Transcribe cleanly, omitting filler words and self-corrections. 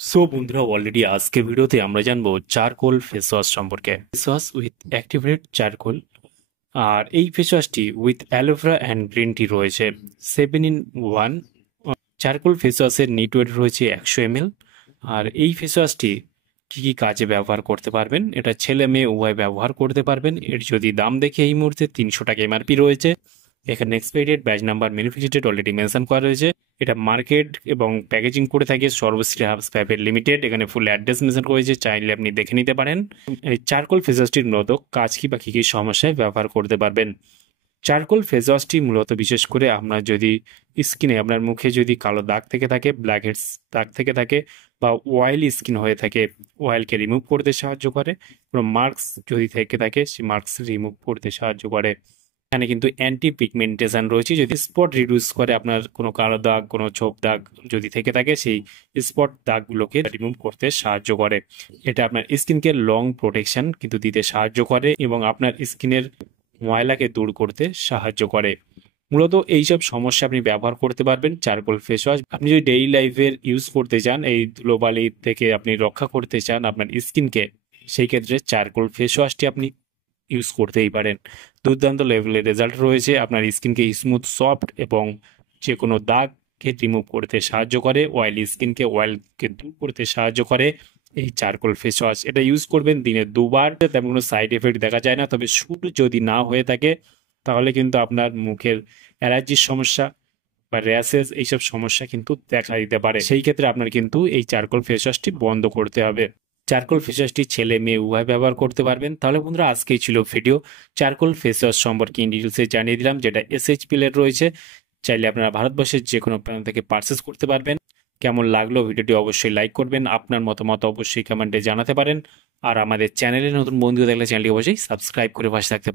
So বন্ধুরা, already আজকে ভিডিওতে আমরা জানবো চারকোল ফেস ওয়াশ সম্পর্কে। Face wash with activate charcoal. আর এই ফেস ওয়াশটি with aloe vera and green tea রয়েছে 7 in 1। চারকোল ফেস ওয়াশের নিট ওয়েট রয়েছে 100 ml। আর এই ফেস ওয়াশটি কী কী কাজে ব্যবহার করতে পারবেন, এটা ছেলে মেয়ে উভয় ব্যবহার করতে পারবেন। এর যদি দাম দেখে এই মুহূর্তে 300 টাকা এমআরপি রয়েছে। এখানে expiry date, batch number, manufacture already mention করা রয়েছে। এটা মার্কেট এবং প্যাকেজিং করে থাকে সর্বশ্রী হাবস প্রাইভেট লিমিটেড। এখানে ফুল অ্যাড্রেস মেনশন করেছে, চাইলে আপনি দেখে নিতে পারেন। এই চারকোল ফেস ওয়াশটির মূলত কাজ কি বা কী কী সমস্যায় ব্যবহার করতে পারবেন। চারকোল ফেস ওয়াশটি মূলত বিশেষ করে আপনার যদি স্কিনে, আপনার মুখে যদি কালো দাগ থেকে থাকে, ব্ল্যাক হেডস দাগ থেকে থাকে, বা অয়েলি স্কিন হয়ে থাকে, অয়েলকে রিমুভ করতে সাহায্য করে। কোনো মার্কস যদি থেকে থাকে, সেই মার্কস রিমুভ করতে সাহায্য করে। এখানে কিন্তু অ্যান্টি পিগমেন্টেশন রয়েছে, যদি স্পট রিডিউস করে, আপনার কোনো কালো দাগ, কোনো ছোপ দাগ যদি থেকে থাকে, সেই স্পট দাগগুলোকে রিমুভ করতে সাহায্য করে। এটা আপনার স্কিনকে লং প্রোটেকশন কিন্তু দিতে সাহায্য করে এবং আপনার স্কিনের ময়লাকে দূর করতে সাহায্য করে। মূলত এইসব সমস্যা আপনি ব্যবহার করতে পারবেন চারকোল ফেস ওয়াশ। আপনি যদি ডেইলি লাইফের ইউজ করতে চান, এই ধুলোবালি থেকে আপনি রক্ষা করতে চান আপনার স্কিনকে, সেই ক্ষেত্রে চারকোল ফেস ওয়াশটি আপনি ইউজ করতেই পারেন। দুর্দান্ত লেভেলের রেজাল্ট রয়েছে, আপনার স্কিনকে স্মুথ, সফট এবং যে কোনো দাগকে রিমুভ করতে সাহায্য করে, অয়েলি স্কিনকে অয়েলকে দূর করতে সাহায্য করে এই চারকোল ফেস ওয়াশ। এটা ইউজ করবেন দিনে 2বার, তেমন কোনো সাইড এফেক্ট দেখা যায় না। তবে শুট যদি না হয়ে থাকে, তাহলে কিন্তু আপনার মুখের অ্যালার্জির সমস্যা বা র্যাশেস, এইসব সমস্যা কিন্তু দেখা দিতে পারে। সেই ক্ষেত্রে আপনার কিন্তু এই চারকোল ফেস ওয়াশটি বন্ধ করতে হবে। চারকোল ফেস ওয়াশটি ছেলে মেয়ে উভয় ব্যবহার করতে পারবেন। তাহলে বন্ধুরা, আজকেই ছিল ভিডিও চারকোল ফেস ওয়াশ সম্পর্কে ইন ডিটেলসে জানিয়ে দিলাম, যেটা SHP এর রয়েছে। চাইলে আপনারা ভারতবর্ষের যে কোনো প্রান্ত থেকে পারচেস করতে পারবেন। কেমন লাগলো ভিডিওটি অবশ্যই লাইক করবেন, আপনার মতামত অবশ্যই কমেন্টে জানাতে পারেন। আর আমাদের চ্যানেলে নতুন বন্ধু দেখলে চ্যানেলটি অবশ্যই সাবস্ক্রাইব করে পাশে থাকতে পারেন।